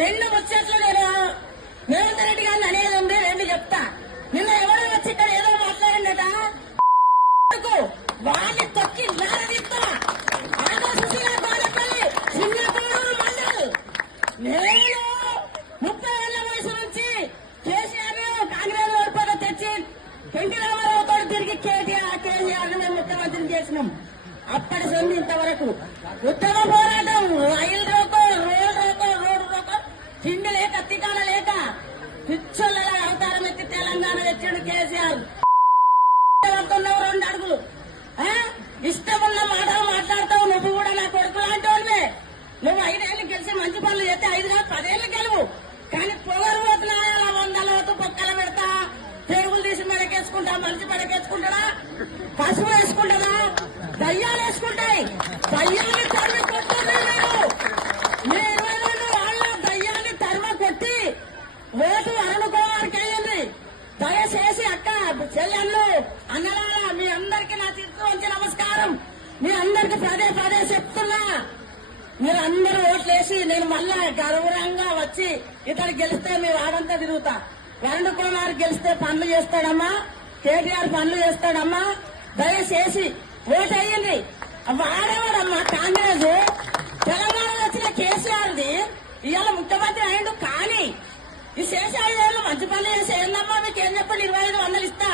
రెండు ముచ్చట్లు నేను రేవంత్ రెడ్డి గారిని అనేది ఉంది. రెండు చెప్తా. నిన్న ఎవరో వచ్చి ఇక్కడ ఏదో మాట్లాడిందట, వాళ్ళని తొక్కి నారదీస్తా. నేను 30 ఏళ్ల వయసు నుంచి కేసీఆర్ కాంగ్రెస్ ఓడిపోతే తెచ్చి ఎన్టీ రామారావుతో తిరిగి కేసీఆర్ మేము ముఖ్యమంత్రిని చేసినాం. అప్పటి నుండి ఇంతవరకు ఉత్తమ పోరాటం, రైలు రోకో, రోడ్డు రోకో, తిండి లేక తికాన లేక పిచ్చోళ్ళ అవతారం ఎత్తి తెలంగాణ తెచ్చాడు కేసీఆర్. 2 అడుగులు ఇష్టమున్న మాటలు మాట్లాడతావు. నువ్వు కూడా నా కొడుకు లాంటి వాళ్ళవే. నువ్వు 5 ఏళ్ళు గెలిచి మంచి పనులు చేస్తే 5 కాదు 10 ఏళ్ళు గెలువు. కానీ పొగరు పోతున్నా అలా 100 పోతూ పొక్కలు పెడతా, పెరుగులు తీసి మెడకేసుకుంటా, మంచి మెడకేసుకుంటాడా, పసుపు వేసుకుంటారా, దయ్యాలు వేసుకుంటాయి. దయ్యాన్ని తరిమి కొట్టారు మీరు. వాళ్ళ దయ్యాన్ని తరిమ కొట్టి ఓటు అరుణ్ కుమార్కి అయ్యింది. దయచేసి అక్క చెల్లెళ్ళు అన్నలారా మీ అందరికీ నా తీర్పు వచ్చి నమస్కారం. మీ అందరికి పదే పదే చెప్తున్నా, మీరు అందరూ ఓట్లేసి నేను మళ్ళా గౌరవంగా వచ్చి ఇతడు గెలిస్తే మీ వాడంతా తిరుగుతా. వరుణ్ కుమార్ గెలిస్తే పనులు చేస్తాడమ్మా, కేటీఆర్ పనులు చేస్తాడమ్మా. దయచేసి ఓటు అయ్యింది. వాడేవాడమ్మా కాంగ్రెస్. తెలంగాణలో వచ్చిన కేసీఆర్ది ఇవాళ ముఖ్యమంత్రి అయిండు. కానీ ఈ శేష 5 ఏళ్ళు మంచి పనులు చేసి ఏందమ్మా మీకు ఏం చెప్పండి, 2500 ఇస్తా.